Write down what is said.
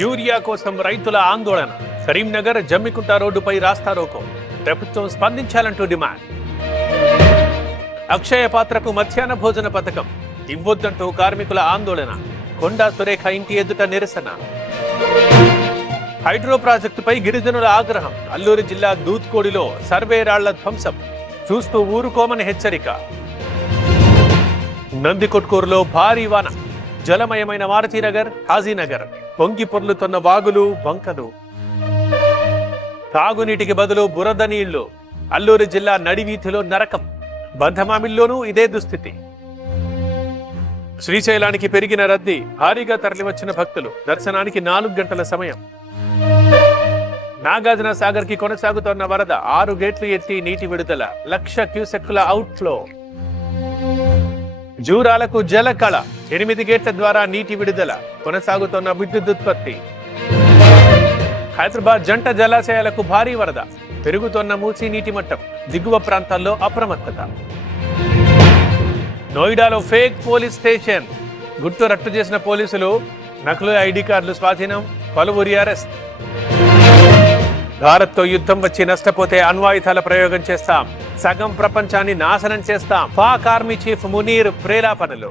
Urea కోసం రైతుల ఆందోళన. కరీంనగర్ జమ్మికుంట రోడ్డుపై రాస్తారోకో. ప్రభుత్వం స్పందించాలంటూ డిమాండ్. అక్షయ పాత్రకు మధ్యాహ్న భోజన పథకం ఇవ్వొద్దంటూ కార్మికుల ఆందోళన. కొండా సురేఖ ఇంటి ఎదుట నిరసన. హైడ్రో ప్రాజెక్టుపై గిరిజనుల ఆగ్రహం. అల్లూరు జిల్లా దూత్కోడిలో సర్వే రాళ్ల ధ్వంసం. చూస్తూ ఊరుకోమని హెచ్చరిక. నందికొట్కూరులో భారీ వాన. జలమయమైన మారుతీనగర్, హాజీనగర్. పొంగి పొర్లుతున్న వాగులు, వంకలు. తాగునీటికి బదులు బురద నీళ్లు. అల్లూరు జిల్లా నడివీధిలో నరకం. బంధమామిల్లోనూ ఇదే దుస్థితి. శ్రీశైలానికి పెరిగిన రద్దీ. భారీగా తరలివచ్చిన భక్తులు. దర్శనానికి 4 గంటల సమయం. నాగార్జున సాగర్ కి కొనసాగుతోన్న వరద. 6 గేట్లు ఎత్తి నీటి విడుదల. 1,00,000 క్యూసెక్కుల అవుట్ఫ్లో. జూరాలకు జల కళ. 8 గేట్ల ద్వారా నీటి విడుదల. కొనసాగుతోన్న విద్యుదుత్పత్తి. హైదరాబాద్ జంట జలాశయాలకు భారీ వరద. పెరుగుతోన్న మూసీ నీటి మట్టం. దిగువ ప్రాంతాల్లో అప్రమత్తత. నోయిడాలో ఫేక్ పోలీస్ స్టేషన్. గుట్టు రట్టు చేసిన పోలీసులు. నకిలీ ఐడి కార్డులు స్వాధీనం. పలువురి అరెస్ట్. భారత్తో యుద్ధం వచ్చి నష్టపోతే అణ్వాయుధాల ప్రయోగం చేస్తాం. సగం ప్రపంచాన్ని నాశనం చేస్తాం. Pak army chief Munir ప్రేలాపనలు.